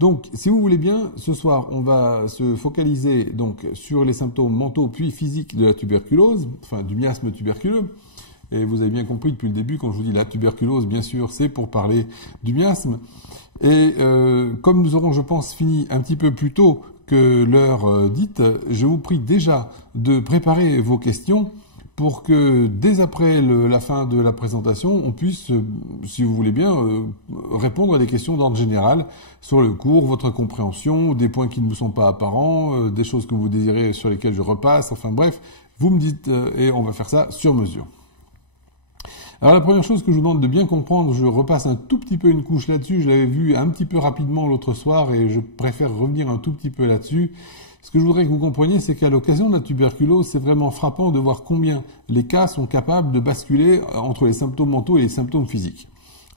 Donc, si vous voulez bien, ce soir, on va se focaliser donc sur les symptômes mentaux puis physiques de la tuberculose, enfin du miasme tuberculeux. Et vous avez bien compris depuis le début, quand je vous dis la tuberculose, bien sûr, c'est pour parler du miasme. Et comme nous aurons, je pense, fini un petit peu plus tôt que l'heure dite, je vous prie déjà de préparer vos questions pour que dès après la fin de la présentation, on puisse, si vous voulez bien, répondre à des questions d'ordre général sur le cours, votre compréhension, des points qui ne vous sont pas apparents, des choses que vous désirez sur lesquelles je repasse, enfin bref, vous me dites et on va faire ça sur mesure. Alors la première chose que je vous demande de bien comprendre, je repasse un tout petit peu une couche là-dessus, je l'avais vu un petit peu rapidement l'autre soir et je préfère revenir un tout petit peu là-dessus. Ce que je voudrais que vous compreniez, c'est qu'à l'occasion de la tuberculose, c'est vraiment frappant de voir combien les cas sont capables de basculer entre les symptômes mentaux et les symptômes physiques.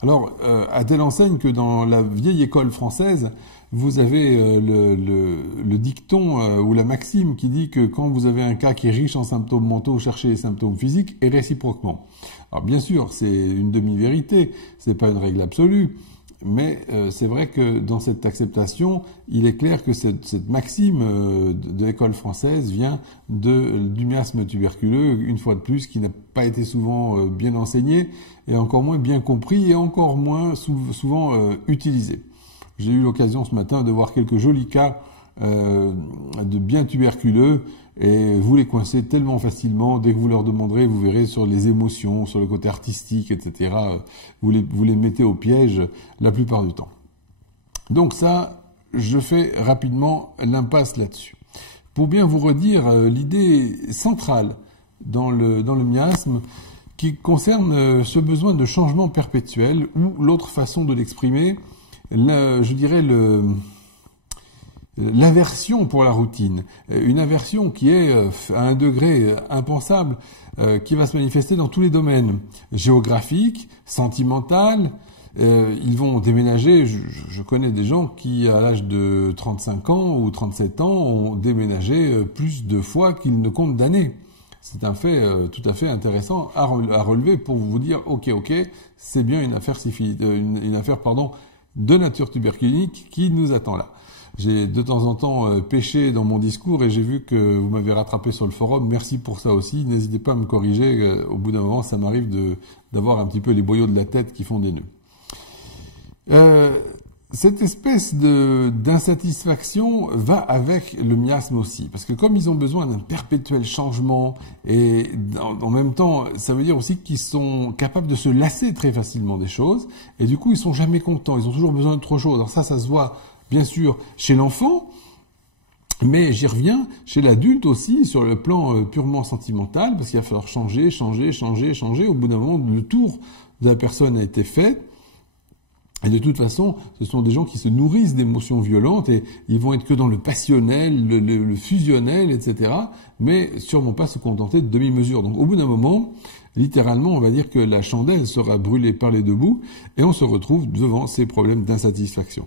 Alors, à telle enseigne que dans la vieille école française, vous avez le dicton ou la maxime qui dit que quand vous avez un cas qui est riche en symptômes mentaux, cherchez les symptômes physiques et réciproquement. Alors bien sûr, c'est une demi-vérité, c'est pas une règle absolue. Mais c'est vrai que dans cette acceptation, il est clair que cette maxime de l'école française vient du miasme tuberculeux, une fois de plus, qui n'a pas été souvent bien enseigné et encore moins bien compris et encore moins souvent utilisé. J'ai eu l'occasion ce matin de voir quelques jolis cas de bien tuberculeux et vous les coincez tellement facilement, dès que vous leur demanderez, vous verrez sur les émotions, sur le côté artistique, etc. Vous les mettez au piège la plupart du temps. Donc ça, je fais rapidement l'impasse là-dessus. Pour bien vous redire l'idée centrale dans le miasme qui concerne ce besoin de changement perpétuel ou l'autre façon de l'exprimer, je dirais l'aversion pour la routine, une aversion qui est à un degré impensable, qui va se manifester dans tous les domaines, géographique, sentimental. Ils vont déménager, je connais des gens qui, à l'âge de 35 ans ou 37 ans, ont déménagé plus de fois qu'ils ne comptent d'années. C'est un fait tout à fait intéressant à relever pour vous dire, ok, c'est bien une affaire de nature tuberculinique qui nous attend là. J'ai de temps en temps péché dans mon discours et j'ai vu que vous m'avez rattrapé sur le forum. Merci pour ça aussi. N'hésitez pas à me corriger. Au bout d'un moment, ça m'arrive d'avoir un petit peu les boyaux de la tête qui font des nœuds. Cette espèce d'insatisfaction va avec le miasme aussi. Parce que comme ils ont besoin d'un perpétuel changement et en même temps, ça veut dire aussi qu'ils sont capables de se lasser très facilement des choses. Et du coup, ils sont jamais contents. Ils ont toujours besoin de trop de choses. Alors ça se voit bien sûr chez l'enfant, mais j'y reviens chez l'adulte aussi, sur le plan purement sentimental, parce qu'il va falloir changer. Au bout d'un moment, le tour de la personne a été fait. Et de toute façon, ce sont des gens qui se nourrissent d'émotions violentes et ils vont être que dans le passionnel, le fusionnel, etc. Mais sûrement pas se contenter de demi-mesures. Donc au bout d'un moment, littéralement, on va dire que la chandelle sera brûlée par les deux bouts et on se retrouve devant ces problèmes d'insatisfaction.